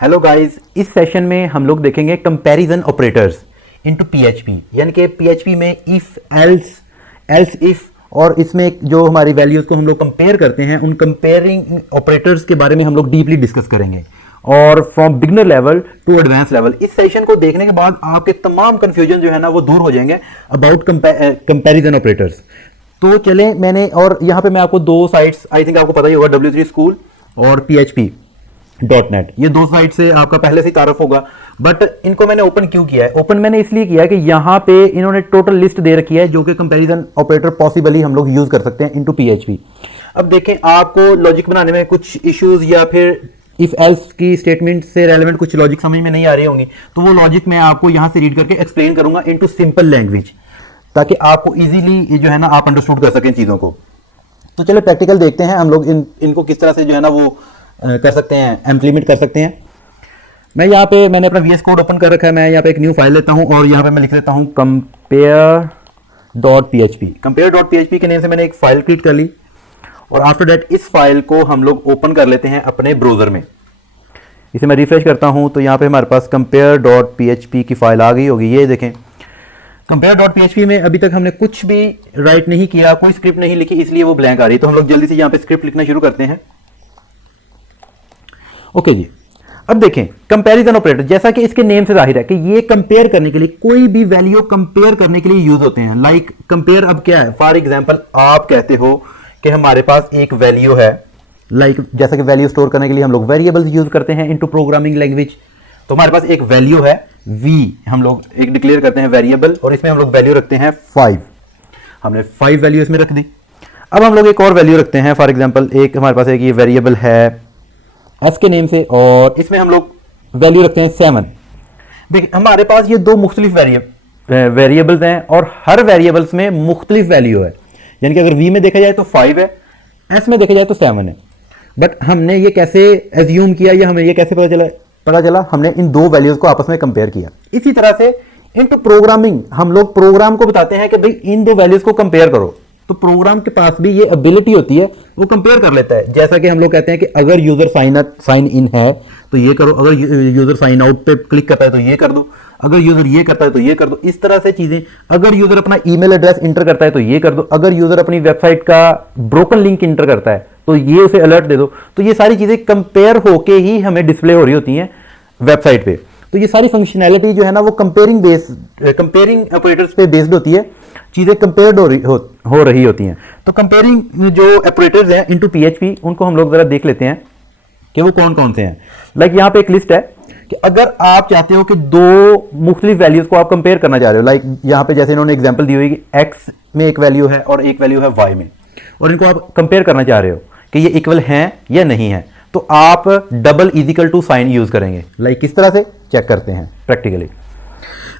Hello guys, इस session में हम लोग देखेंगे कंपैरिजन ऑपरेटर्स इनटू पीएचपी, यानी कि पीएचपी में इफ एल्स इफ और इसमें जो हमारी वैल्यूज को हम लोग कंपेयर करते हैं उन कंपेयरिंग ऑपरेटर्स के बारे में हम लोग डीपली डिस्कस करेंगे और from beginner level to advance level. इस सेशन को देखने के बाद आपके तमाम कंफ्यूजन जो है ना वो दूर हो जाएंगे अबाउट कंपैरिजन ऑपरेटर्स। तो चलें, मैंने और यहाँ पे मैं आपको दो साइट्स, आई थिंक आपको पता ही होगा, W3 स्कूल और php.net, ये दो साइट से आपका पहले से तारुफ होगा। बट इनको मैंने ओपन क्यों किया है? ओपन मैंने इसलिए किया है कि यहाँ पे इन्होंने टोटल लिस्ट दे रखी है जो कि कंपैरिजन ऑपरेटर पॉसिबली हम लोग यूज कर सकते हैं इनटू पीएचपी। अब देखें, आपको लॉजिक बनाने में कुछ इश्यूज या फिर इफ एल्स की स्टेटमेंट से रेलेवेंट कुछ लॉजिक समझ में नहीं आ रही होंगी, तो वो लॉजिक मैं आपको यहाँ से रीड करके एक्सप्लेन करूंगा इनटू सिंपल लैंग्वेज, ताकि आपको इजीली जो है ना आप अंडरस्टूड कर सकें चीजों को। तो चलो प्रैक्टिकल देखते हैं हम लोग इनको किस तरह से जो है ना वो कर सकते हैं, इम्प्लीमेंट कर सकते हैं। मैं यहाँ पे मैंने अपना VS कोड ओपन कर रखा है। मैं यहाँ पे एक न्यू फाइल लेता हूँ और यहाँ पे मैं लिख लेता हूँ compare.php। compare.php के नेम से मैंने एक फाइल क्रिएट कर ली और आफ्टर दैट इस फाइल को हम लोग ओपन कर लेते हैं अपने ब्राउजर में। इसे मैं रिफ्रेश करता हूँ तो यहाँ पे हमारे पास compare.php की फाइल आ गई होगी। ये देखें, compare.php में अभी तक हमने कुछ भी राइट नहीं किया, कोई स्क्रिप्ट नहीं लिखी, इसलिए वो ब्लैंक आ रही है। तो हम लोग जल्दी से यहाँ पे स्क्रिप्ट लिखना शुरू करते हैं। ओके जी, अब देखें कंपैरिजन ऑपरेटर, जैसा कि इसके नेम से जाहिर है कि ये कंपेयर करने के लिए, कोई भी वैल्यू कंपेयर करने के लिए यूज होते हैं। लाइक कंपेयर अब क्या है, फॉर एग्जांपल आप कहते हो कि हमारे पास एक वैल्यू है, लाइक जैसा कि वैल्यू स्टोर करने के लिए हम लोग वेरिएबल्स यूज करते हैं इनटू प्रोग्रामिंग लैंग्वेज। तो हमारे पास एक वैल्यू है v, हम लोग एक डिक्लेयर करते हैं वेरिएबल और इसमें हम लोग वैल्यू रखते हैं 5। हमने 5 वैल्यू इसमें रख दी। अब हम लोग एक और वैल्यू रखते हैं, फॉर एग्जांपल एक हमारे पास एक ये वेरिएबल है s के नेम से और इसमें हम लोग वैल्यू रखते हैं 7। देखिए हमारे पास ये दो मुख्तलिफ वेरिएबल्स हैं और हर वेरिएबल्स में मुख्तलिफ वैल्यू है। यानी कि अगर v में देखा जाए तो 5 है, s में देखा जाए तो 7 है। बट हमने ये कैसे एज्यूम किया या हमें ये कैसे पता चला हमने इन दो वैल्यूज को आपस में कंपेयर किया। इसी तरह से इनटू प्रोग्रामिंग हम लोग प्रोग्राम को बताते हैं कि भाई इन दो वैल्यूज को कंपेयर करो। तो प्रोग्राम के पास भी ये एबिलिटी होती है, वो कंपेयर कर लेता है। जैसा कि हम लोग कहते हैं कि अगर यूजर साइन इन है तो ये करो, अगर यूजर साइन आउट पे क्लिक करता है तो ये कर दो, अगर यूजर ये करता है तो ये कर दो। इस तरह से चीजें, अगर यूजर अपना ईमेल एड्रेस इंटर करता है तो ये कर दो, अगर यूजर अपनी वेबसाइट का ब्रोकन लिंक इंटर करता है तो ये उसे अलर्ट दे दो। तो ये सारी चीजें कंपेयर होके ही हमें डिस्प्ले हो रही होती हैं वेबसाइट पे। तो ये सारी फंक्शनैलिटी जो है ना वो कंपेयरिंग ऑपरेटर्स पे बेस्ड होती है, चीजें कंपेयर्ड हो रही होती हैं। तो कंपेयरिंग जो ऑपरेटर्स हैं इनटू पीएचपी, उनको हम लोग जरा देख लेते हैं कि वो कौन कौन से हैं। लाइक यहाँ पे एक लिस्ट है कि अगर आप चाहते हो कि दो मुख्तलिफ वैल्यूज को आप कंपेयर करना चाह रहे हो, लाइक यहाँ पे जैसे इन्होंने एग्जांपल दी हुई कि x में एक वैल्यू है और एक वैल्यू है y में, और इनको आप कंपेयर करना चाह रहे हो कि ये इक्वल हैं या नहीं है, तो आप double equal to sign use करेंगे। लाइक किस तरह से चेक करते हैं प्रैक्टिकली।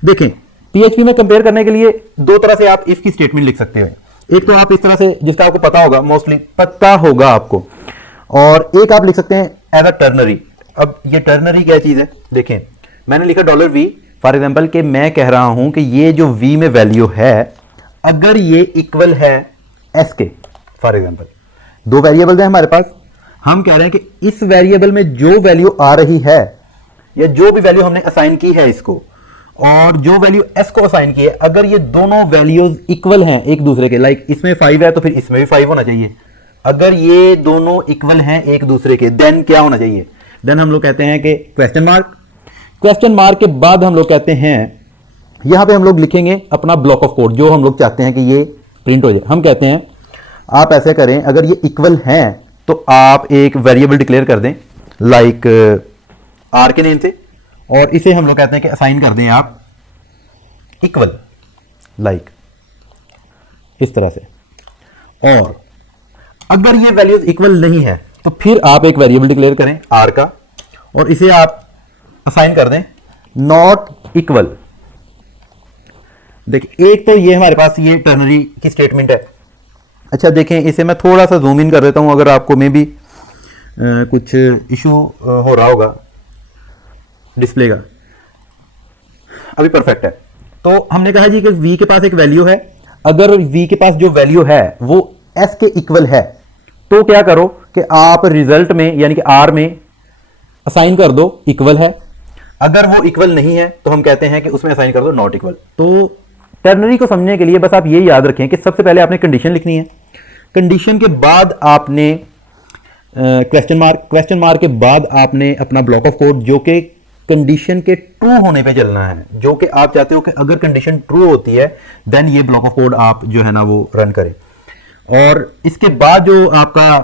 देखें पीएचपी में कंपेयर करने के लिए दो तरह से आप इफ की स्टेटमेंट लिख सकते हो। एक तो आप इस तरह से, जिसका आपको पता होगा, मोस्टली पता होगा आपको, और एक आप लिख सकते हैं एज अ टर्नरी। अब ये टर्नरी क्या चीज है, देखें मैंने लिखा $v फॉर एग्जांपल कि मैं कह रहा हूं कि ये जो v में वैल्यू है अगर ये इक्वल है s के, फॉर एग्जांपल दो वेरिएबल्स हैं हमारे पास, हम कह रहे हैं कि इस वेरिएबल में जो वैल्यू आ रही है या जो भी वैल्यू हमने असाइन की है इसको और जो वैल्यू s को असाइन की है, अगर ये दोनों वैल्यूज इक्वल हैं एक दूसरे के, लाइक इसमें 5 है तो फिर इसमें भी 5 होना चाहिए। अगर ये दोनों इक्वल हैं एक दूसरे के, देन क्या होना चाहिए, देन हम लोग कहते हैं कि क्वेश्चन मार्क के बाद हम लोग कहते हैं, यहां पे हम लोग लिखेंगे अपना ब्लॉक ऑफ कोड जो हम लोग चाहते हैं कि ये प्रिंट हो जाए। हम कहते हैं आप ऐसे करें, अगर ये इक्वल हैं तो आप एक वेरिएबल डिक्लेयर कर दें लाइक r के नेम से, और इसे हम लोग कहते हैं कि असाइन कर दें आप इक्वल, लाइक इस तरह से। और अगर ये वैल्यूज इक्वल नहीं है तो फिर आप एक वेरिएबल डिक्लेयर करें r का और इसे आप असाइन कर दें नॉट इक्वल। देखिए एक तो ये हमारे पास ये टर्नरी की स्टेटमेंट है। अच्छा देखें, इसे मैं थोड़ा सा जूम इन कर देता हूं, अगर आपको में भी कुछ इशू हो रहा होगा डिस्प्ले का। अभी परफेक्ट है। तो हमने कहा जी कि v के पास एक वैल्यू है, अगर v के पास जो वैल्यू है वो s के इक्वल है तो क्या करो कि आप रिजल्ट में यानी कि r में असाइन कर दो इक्वल है, अगर वो इक्वल नहीं है तो हम कहते हैं कि उसमें असाइन कर दो नॉट इक्वल। तो टर्नरी को समझने के लिए बस आप ये याद रखें कि सबसे पहले आपने कंडीशन लिखनी है, कंडीशन के बाद आपने क्वेश्चन मार्क के बाद आपने अपना ब्लॉक ऑफ कोड जो कि कंडीशन के ट्रू होने पे चलना है, जो कि आप चाहते हो कि अगर कंडीशन ट्रू होती है देन ये ब्लॉक ऑफ कोड आप जो है ना वो रन करें। और इसके बाद जो आपका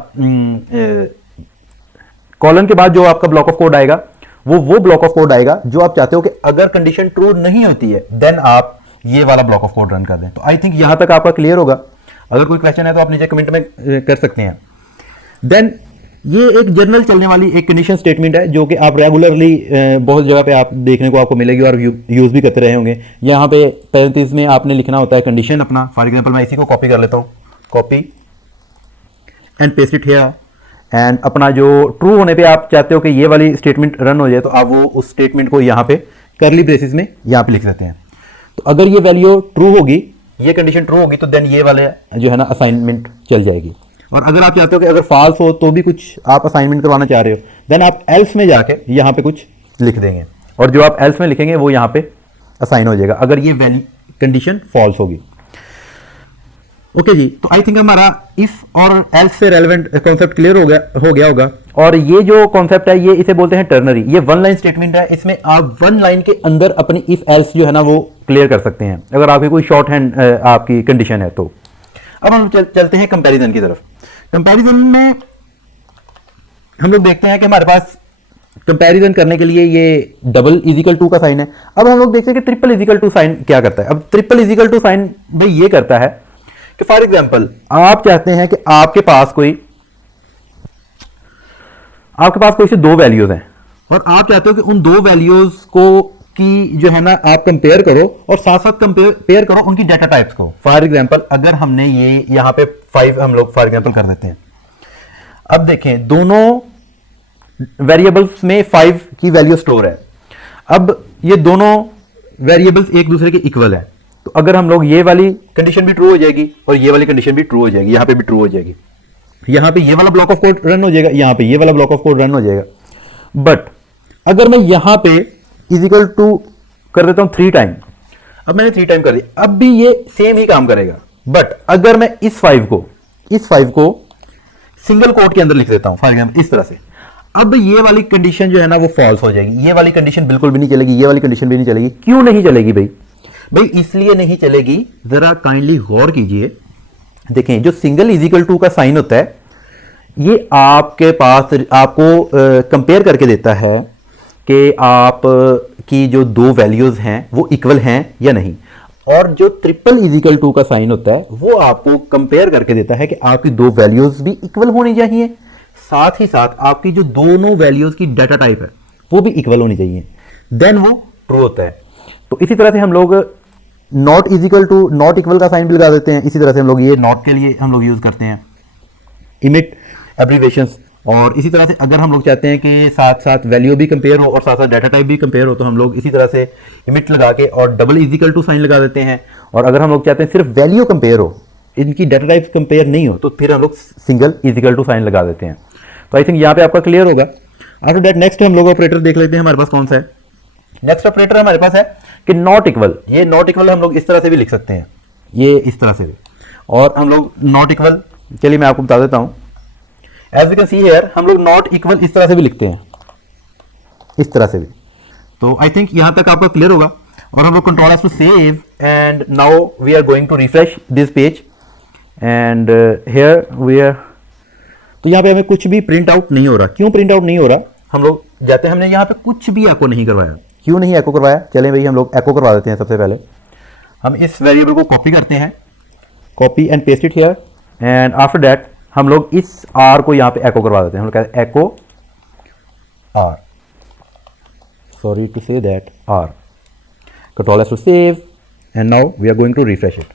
कॉलन के बाद जो आपका ब्लॉक ऑफ कोड आएगा वो ब्लॉक ऑफ कोड आएगा जो आप चाहते हो कि अगर कंडीशन ट्रू नहीं होती है देन आप ये वाला ब्लॉक ऑफ कोड रन कर दें। तो आई थिंक यहां तक आपका क्लियर होगा। अगर कोई क्वेश्चन है तो आप नीचे कमेंट में कर सकते हैं। देन ये एक जनरल चलने वाली एक कंडीशन स्टेटमेंट है जो कि आप रेगुलरली बहुत जगह पे आप देखने को आपको मिलेगी और यूज भी करते रहे होंगे। यहाँ पे पैरेंथेसिस में आपने लिखना होता है कंडीशन अपना। फॉर एग्जांपल मैं इसी को कॉपी कर लेता हूँ, copy and paste it here, and अपना जो ट्रू होने पे आप चाहते हो कि ये वाली स्टेटमेंट रन हो जाए तो आप वो उस स्टेटमेंट को यहाँ पे करली ब्रेसिस में यहाँ पे लिख देते हैं। तो अगर ये वैल्यू ट्रू होगी, ये कंडीशन ट्रू होगी तो देन ये वाले जो है ना असाइनमेंट चल जाएगी। और अगर आप चाहते हो कि अगर फॉल्स हो तो भी कुछ आप असाइनमेंट करवाना चाह रहे हो देन आप एल्स में जाके यहाँ पे कुछ लिख देंगे और जो आप एल्स में लिखेंगे वो यहाँ पे असाइन हो जाएगा अगर ये वैल्यू कंडीशन फॉल्स होगी। ओके जी, तो आई थिंक हमारा इफ और एल्स से रेलेवेंट कॉन्सेप्ट क्लियर हो गया होगा। और ये जो कॉन्सेप्ट है ये इसे बोलते हैं टर्नरी। ये वन लाइन स्टेटमेंट है, इसमें आप वन लाइन के अंदर अपनी इफ एल्स जो है ना वो क्लियर कर सकते हैं अगर आपकी कोई शॉर्ट हैंड आपकी कंडीशन है तो। अब हम चलते हैं कंपैरिजन की तरफ। कंपैरिजन में हम लोग देखते हैं कि हमारे पास कंपैरिजन करने के लिए ये डबल इजिकल टू का साइन है। अब हम लोग देखते हैं कि ट्रिपल इजिकल टू साइन क्या करता है। अब ट्रिपल इजिकल टू साइन भाई ये करता है कि फॉर एग्जांपल आप चाहते हैं कि आपके पास कोई से दो वैल्यूज हैं और आप चाहते हो कि उन दो वैल्यूज को की जो है ना आप कंपेयर करो और साथ साथ कंपेयर करो उनकी डाटा टाइप्स को। फॉर एग्जांपल अगर हमने ये यहां पे 5 हम लोग फॉर एग्जांपल कर देते हैं। अब देखें दोनों वेरिएबल्स में 5 की वैल्यू स्टोर है। अब ये दोनों वेरिएबल्स एक दूसरे के इक्वल है तो अगर हम लोग ये वाली कंडीशन भी ट्रू हो जाएगी और ये वाली कंडीशन भी ट्रू हो जाएगी, यहां पे भी ट्रू हो जाएगी, यहां पे ये वाला ब्लॉक ऑफ कोड रन हो जाएगा, यहां पे ये वाला ब्लॉक ऑफ कोड रन हो जाएगा। बट अगर मैं यहां पे इजिकल टू कर देता हूं 3 टाइम, अब मैंने 3 टाइम कर दिया, अब भी ये सेम ही काम करेगा। बट अगर मैं इस 5 को सिंगल कोट के अंदर लिख देता हूं फॉर एग्जांपल इस तरह से, अब ये वाली कंडीशन जो है ना वो फॉल्स हो जाएगी, ये वाली कंडीशन बिल्कुल भी नहीं चलेगी, ये वाली कंडीशन भी नहीं चलेगी। क्यों नहीं चलेगी भाई? इसलिए नहीं चलेगी, जरा काइंडली गौर कीजिए। देखें जो सिंगल इजिकल टू का साइन होता है ये आपके पास आपको कंपेयर करके देता है कि आप की जो दो वैल्यूज हैं वो इक्वल हैं या नहीं। और जो ट्रिपल इजिकल टू का साइन होता है वो आपको कंपेयर करके देता है कि आपकी दो वैल्यूज भी इक्वल होनी चाहिए, साथ ही साथ आपकी जो दोनों वैल्यूज की डाटा टाइप है वो भी इक्वल होनी चाहिए, देन वो ट्रू होता है। तो इसी तरह से हम लोग not equal to not equal का साइन भी लगा देते हैं। इसी तरह से हम लोग ये नॉट के लिए हम लोग यूज करते हैं इमिट एब्रीविएशंस। और इसी तरह से अगर हम लोग चाहते हैं कि साथ साथ वैल्यू भी कंपेयर हो और साथ साथ डाटा टाइप भी कंपेयर हो तो हम लोग इसी तरह से इमिट लगा के और डबल इजिकल टू साइन लगा देते हैं। और अगर हम लोग चाहते हैं सिर्फ वैल्यू कंपेयर हो, इनकी डाटा टाइप कंपेयर नहीं हो, तो फिर हम लोग सिंगल इजिकल टू साइन लगा देते हैं। तो आई थिंक यहाँ पे आपका क्लियर होगा। आफ्टर दैट नेक्स्ट हम लोग ऑपरेटर देख लेते हैं हमारे पास कौन सा है। नेक्स्ट ऑपरेटर हमारे पास है कि नॉट इक्वल। ये नॉट इक्वल हम लोग इस तरह से भी लिख सकते हैं, ये इस तरह से भी, और हम लोग नॉट इक्वल, चलिए मैं आपको बता देता हूं। As you can see here हम लोग नॉट इक्वल इस तरह से भी लिखते हैं, इस तरह से भी। तो आई थिंक यहां तक आपका क्लियर होगा। और हम लोग control S to save and now we are going to refresh this page and here we are. तो यहाँ पे हमें कुछ भी प्रिंट आउट नहीं हो रहा। क्यों प्रिंट आउट नहीं हो रहा? हम लोग जाते हैं, हमने यहाँ पे कुछ भी एको नहीं करवाया। क्यों नहीं एको करवाया? चलें भाई हम लोग एको करवा देते हैं। सबसे पहले हम इस वेरिएबल को कॉपी करते हैं, copy and paste it here, and after that हम लोग इस आर को यहाँ पे एको करवा देते हैं। हम लोग कहते हैं echo R, sorry to say that R, control S to save and now we are going to refresh it.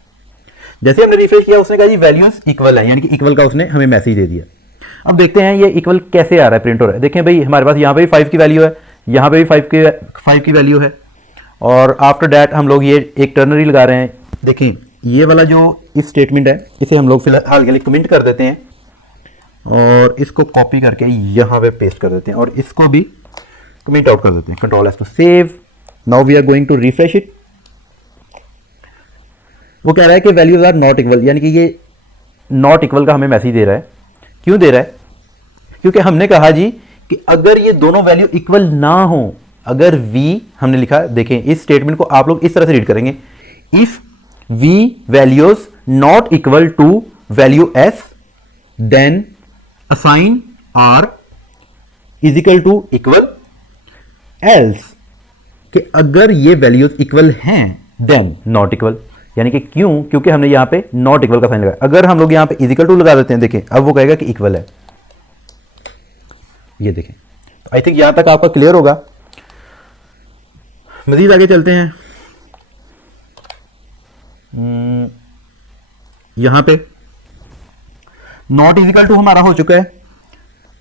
जैसे हमने रिफ्रेश किया उसने कहा जी वैल्यूज इक्वल है, यानी कि इक्वल का उसने हमें मैसेज दे दिया। अब देखते हैं ये इक्वल कैसे आ रहा है, प्रिंट हो रहा है। देखें भाई हमारे पास यहाँ पे भी 5 की वैल्यू है, यहाँ पे भी 5 की वैल्यू है। और आफ्टर दैट हम लोग ये एक टर्नरी लगा रहे हैं। देखें ये वाला जो इस स्टेटमेंट है इसे हम लोग फिलहाल के लिए कमेंट कर देते हैं और इसको कॉपी करके यहाँ पे पेस्ट कर देते हैं और इसको भी कमेंट आउट कर देते हैं, control S to save. Now we are going to refresh it. वो कह रहा है कि वैल्यूज आर नॉट इक्वल, यानी कि ये नॉट इक्वल का हमें मैसेज दे रहा है। क्यों दे रहा है? क्योंकि हमने कहा जी कि अगर ये दोनों वैल्यू इक्वल ना हो, अगर v हमने लिखा, देखें इस स्टेटमेंट को आप लोग इस तरह से रीड करेंगे, if v values not equal to value s then assign r is equal to equal else, कि अगर ये वैल्यूज इक्वल हैं देन नॉट इक्वल, यानी कि क्यों? क्योंकि हमने यहां पे नॉट इक्वल का साइन लगाया। अगर हम लोग यहां पे इज इक्वल टू लगा देते हैं, देखें अब वो कहेगा कि इक्वल है। ये देखें, आई थिंक यहां तक आपका क्लियर होगा। मजीद आगे चलते हैं। यहां पे नॉट इज इक्वल टू हमारा हो चुका है,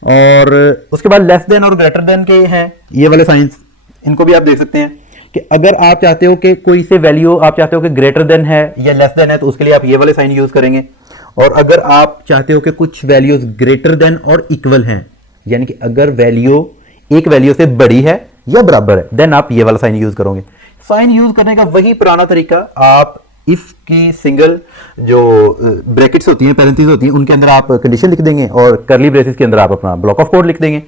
और उसके बाद लेस देन और ग्रेटर देन के हैं ये वाले साइंस, इनको भी आप देख सकते हैं कि अगर आप चाहते हो कि कोई से वैल्यू आप चाहते हो कि ग्रेटर देन है या लेस देन है, तो उसके लिए आप ये वाले साइन यूज करेंगे। और अगर आप चाहते हो कि कुछ वैल्यूज ग्रेटर देन और इक्वल हैं, यानी कि अगर वैल्यू एक वैल्यू से बड़ी है या बराबर है, देन आप ये वाला साइन यूज करोगे। साइन यूज करने का वही पुराना तरीका, आप इफ की सिंगल जो ब्रैकेट्स होती हैं, पैरेंथेसिस होती हैं, उनके अंदर आप कंडीशन लिख देंगे और कर्ली ब्रेसेस के अंदर आप अपना ब्लॉक ऑफ कोड लिख देंगे।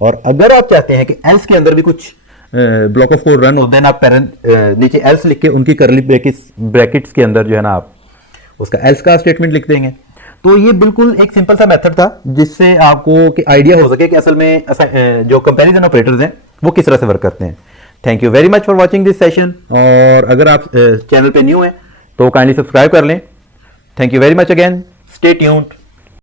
और अगर आप चाहते हैं कि एल्स के अंदर भी कुछ ब्लॉक ऑफ कोड रन हो, देन आप नीचे एल्स लिख के उनकी कर्ली ब्रैकेट्स के अंदर जो है ना आप उसका एल्स का स्टेटमेंट लिख देंगे। तो ये बिल्कुल एक सिंपल सा मेथड था जिससे आपको कि आइडिया हो सके कि असल में जो कंपैरिजन ऑपरेटर्स हैं वो किस तरह से वर्क करते हैं। Thank you very much for watching this session, और अगर आप चैनल पे न्यू हैं तो काइंडली सब्सक्राइब कर लें। Thank you very much again, stay tuned.